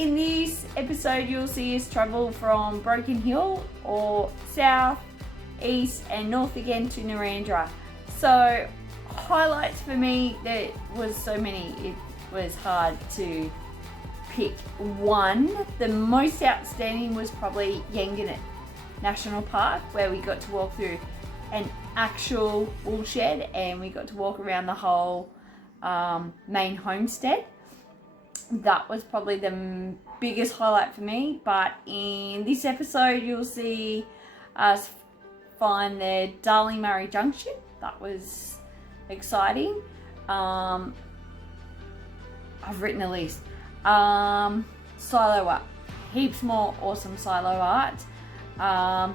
in this episode you'll see us travel from Broken Hill or south, east and north again to Narrandera. So highlights for me, there was so many, it was hard to pick one. The most outstanding was probably Yanga National Park, where we got to walk through an actual woolshed and we got to walk around the whole main homestead. That was probably the biggest highlight for me. But in this episode you'll see us find the Darling Murray Junction. That was exciting. I've written a list. Silo art, heaps more awesome silo art.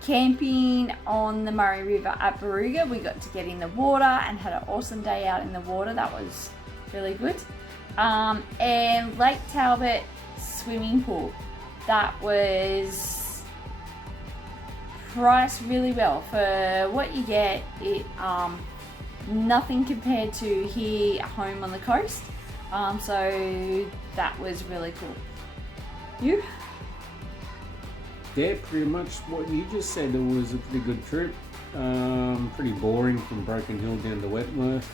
Camping on the Murray River at Baruga, we got to get in the water and had an awesome day out in the water. That was really good. And Lake Talbot swimming pool, that was priced really well for what you get. It nothing compared to here at home on the coast, so that was really cool. You? Yeah, pretty much what you just said. It was a pretty good trip. Pretty boring from Broken Hill down to Wentworth.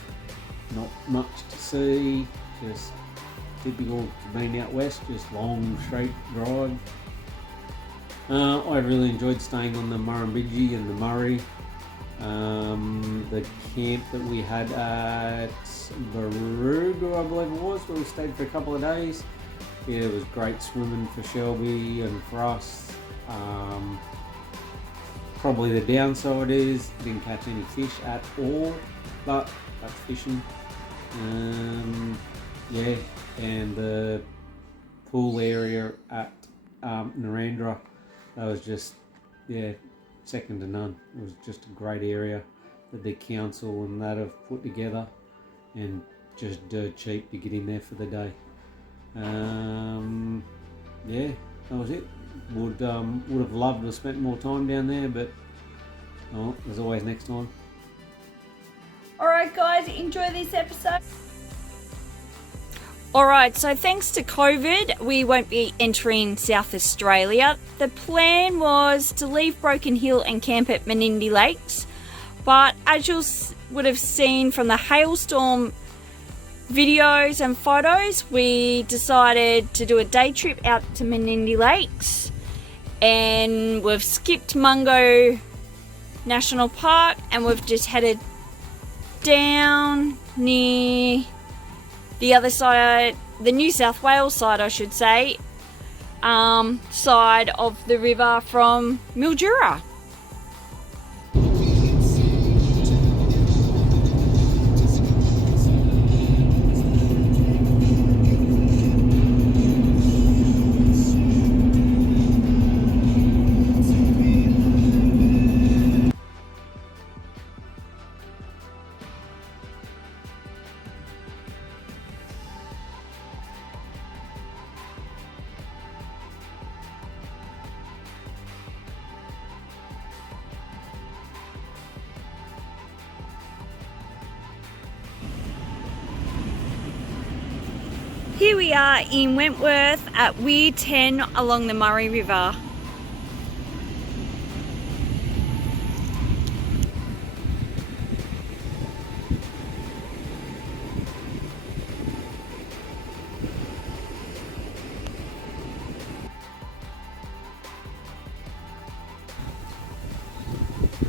Not much to see. Just typical being out west. Just long straight drive. I really enjoyed staying on the Murrumbidgee and the Murray. The camp that we had at Baruga, I believe it was, where we stayed for a couple of days. Yeah, it was great swimming for Shelby and for us. Probably the downside is didn't catch any fish at all, but that's fishing. Yeah, and the pool area at Narendra, that was just, yeah, second to none. It was just a great area that the council and that have put together, and just dirt cheap to get in there for the day. Yeah, that was it. Would have loved to have spent more time down there, but oh, there's always next time. Alright guys, enjoy this episode. Alright, so thanks to COVID, we won't be entering South Australia. The plan was to leave Broken Hill and camp at Menindee Lakes, but as you would have seen from the hailstorm videos and photos, we decided to do a day trip out to Menindee Lakes, and we've skipped Mungo National Park and we've just headed down near the other side, the New South Wales side I should say, side of the river from Mildura. Here we are in Wentworth at Weir 10 along the Murray River.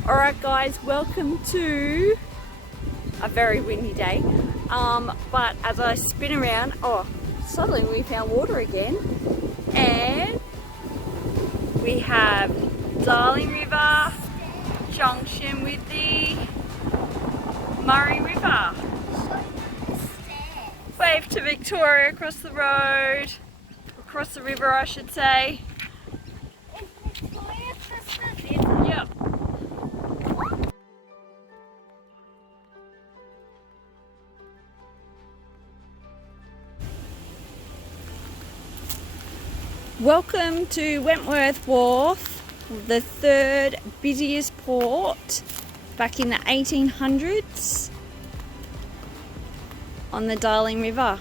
Alright guys, welcome to a very windy day. But as I spin around, oh, suddenly we found water again, and we have Darling River junction with the Murray River. Wave to Victoria across the road, across the river I should say. Yep. Welcome to Wentworth Wharf, the third busiest port back in the 1800s on the Darling River.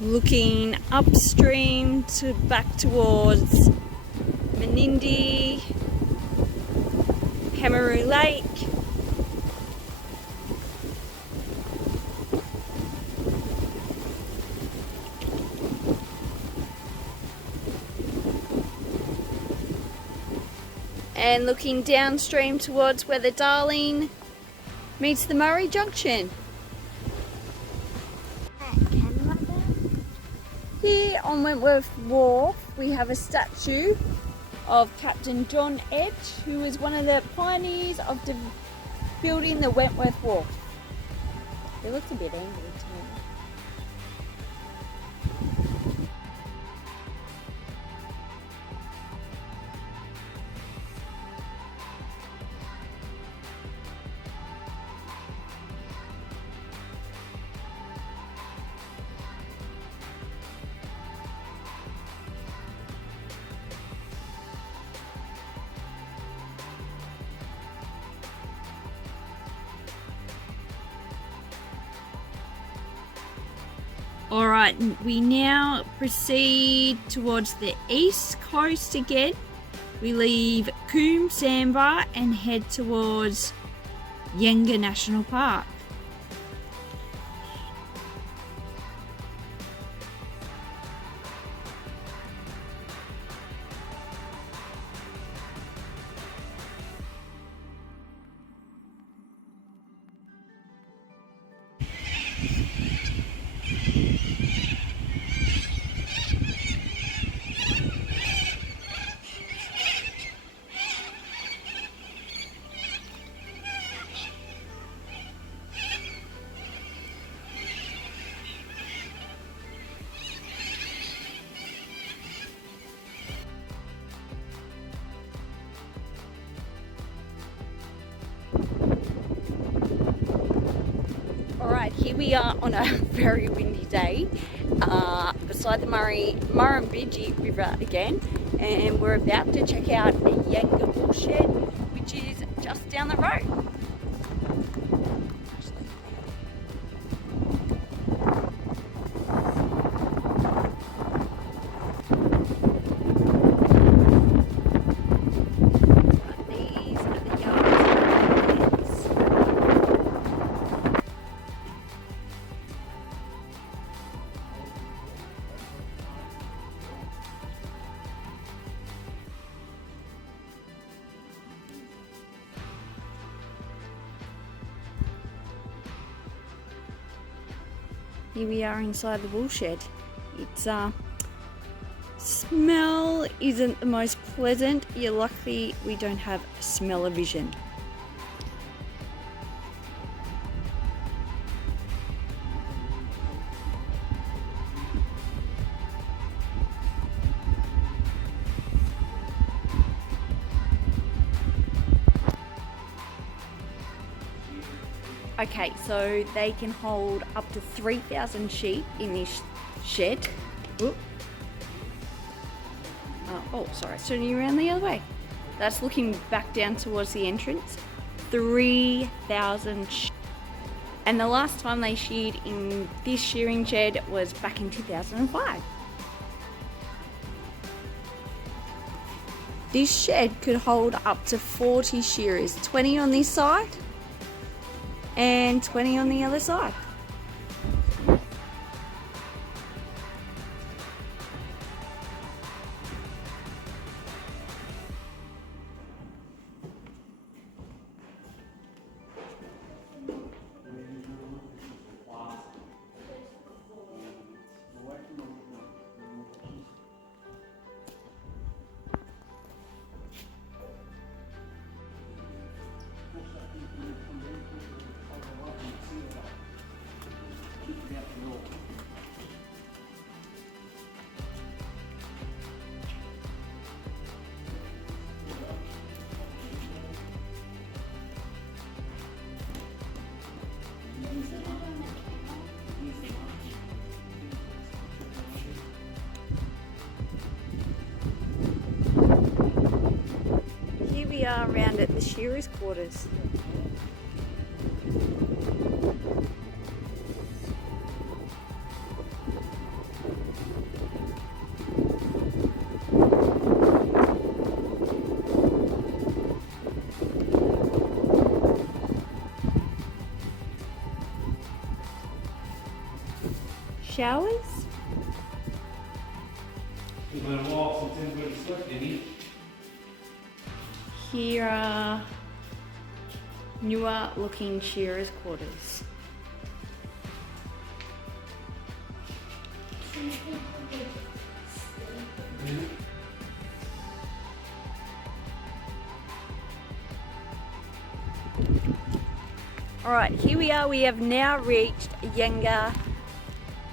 Looking upstream to back towards Menindee, Hamaroo Lake. And looking downstream towards where the Darling meets the Murray Junction. Here on Wentworth Wharf we have a statue of Captain John Edge, who was one of the pioneers of building the Wentworth Wharf. He looks a bit angry to me. Alright, we now proceed towards the east coast again. We leave Coombe Sandbar and head towards Yanga National Park. Alright, here we are on a very windy day beside the Murrumbidgee River again, and we're about to check out a Yanga woolshed, which is just down the road. Here we are inside the woolshed. It's smell isn't the most pleasant. You're lucky we don't have smell-o-vision. Okay, so they can hold up to 3,000 sheep in this shed. Sorry, turning you around the other way. That's looking back down towards the entrance. 3,000 sheep. And the last time they sheared in this shearing shed was back in 2005. This shed could hold up to 40 shearers, 20 on this side and 20 on the other side. We are around at the shearers' quarters. showers. It's been a while since anybody slept in here. Here are newer looking shearers' quarters. Alright, here we are. We have now reached Yanga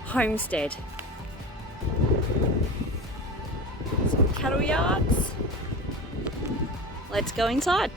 homestead. Some cattle yards. Let's go inside.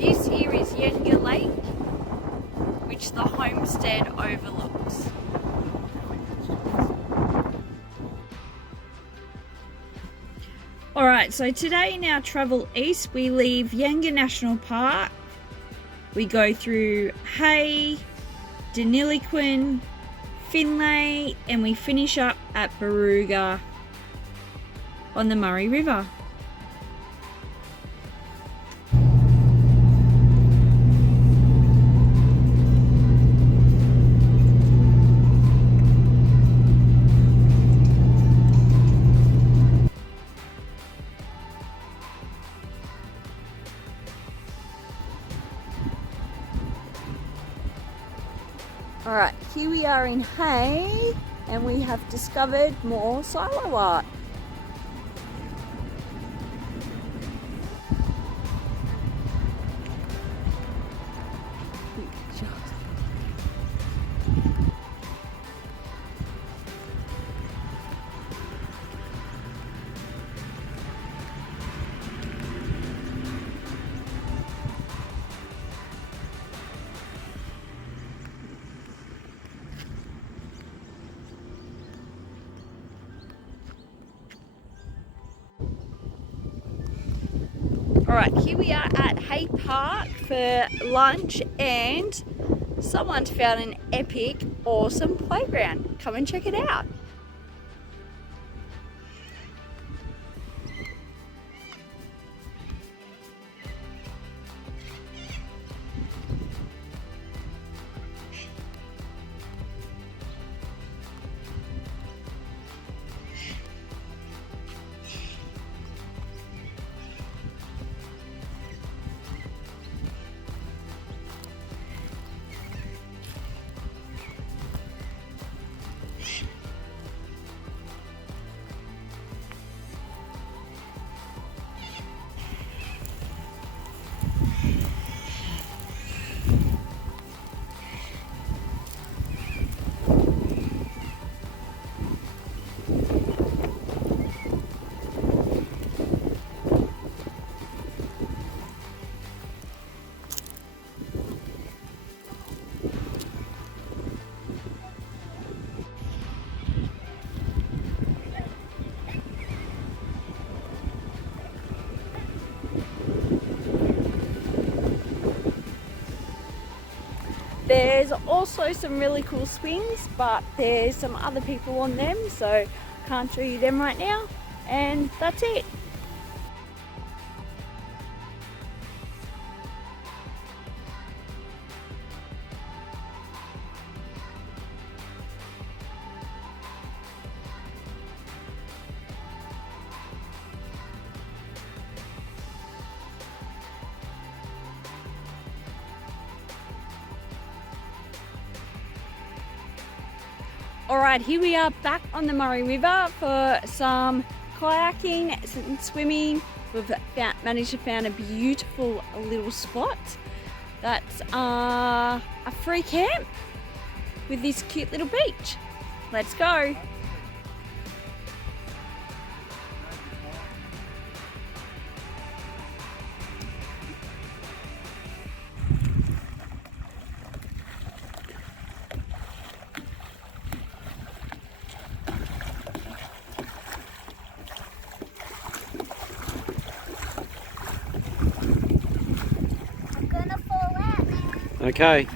This here is Yanga Lake, which the homestead overlooks. Alright, so today in our travel east, we leave Yanga National Park. We go through Hay, Deniliquin, Finlay, and we finish up at Baruga on the Murray River. Alright, here we are in Hay, and we have discovered more silo art. Alright, here we are at Hay Park for lunch, and someone's found an epic, awesome playground. Come and check it out. There's also some really cool swings, but there's some other people on them, so can't show you them right now. And that's it. Alright, here we are back on the Murray River for some kayaking and swimming. We've managed to find a beautiful little spot that's a free camp with this cute little beach. Let's go. Okay.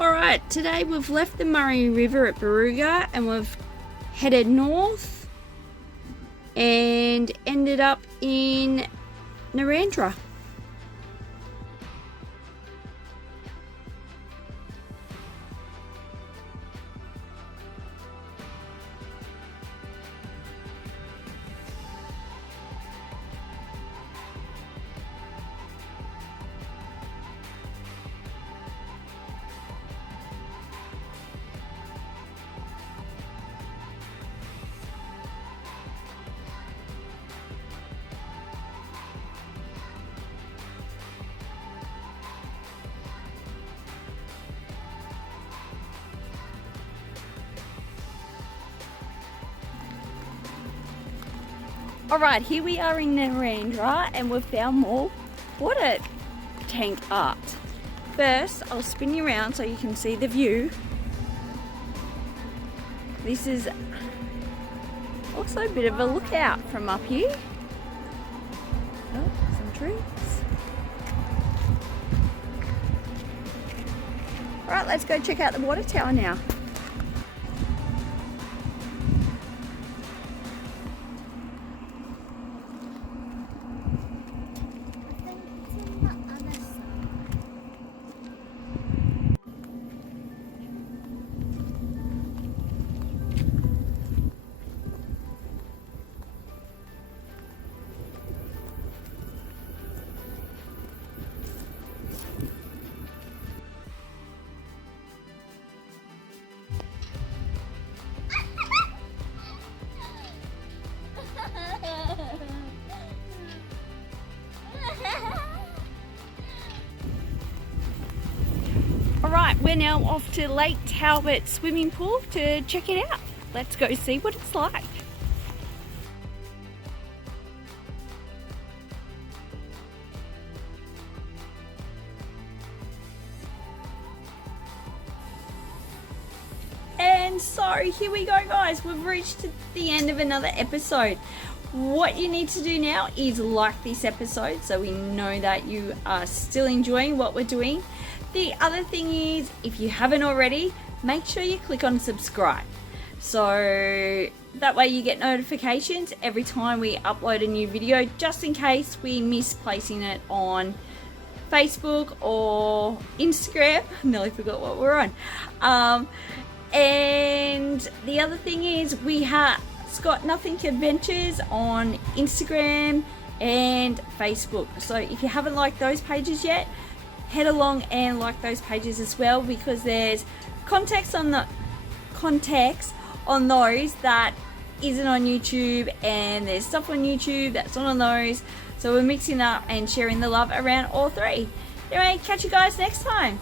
Alright, today we've left the Murray River at Baruga and we've headed north and ended up in Narendra. Alright, here we are in Narendra and we've found more water tank art. First, I'll spin you around so you can see the view. This is also a bit of a lookout from up here. Oh, some trees. Alright, let's go check out the water tower now. Alright, we're now off to Lake Talbot swimming pool to check it out. Let's go see what it's like. And so here we go, guys. We've reached the end of another episode. What you need to do now is like this episode so we know that you are still enjoying what we're doing. The other thing is, if you haven't already, make sure you click on subscribe. So that way you get notifications every time we upload a new video, just in case we miss placing it on Facebook or Instagram. I nearly forgot what we're on. And the other thing is, we have Scott Nothing Adventures on Instagram and Facebook. So if you haven't liked those pages yet, head along and like those pages as well, because there's context on those that isn't on YouTube, and there's stuff on YouTube that's not on those. So we're mixing up and sharing the love around all three. Anyway, catch you guys next time.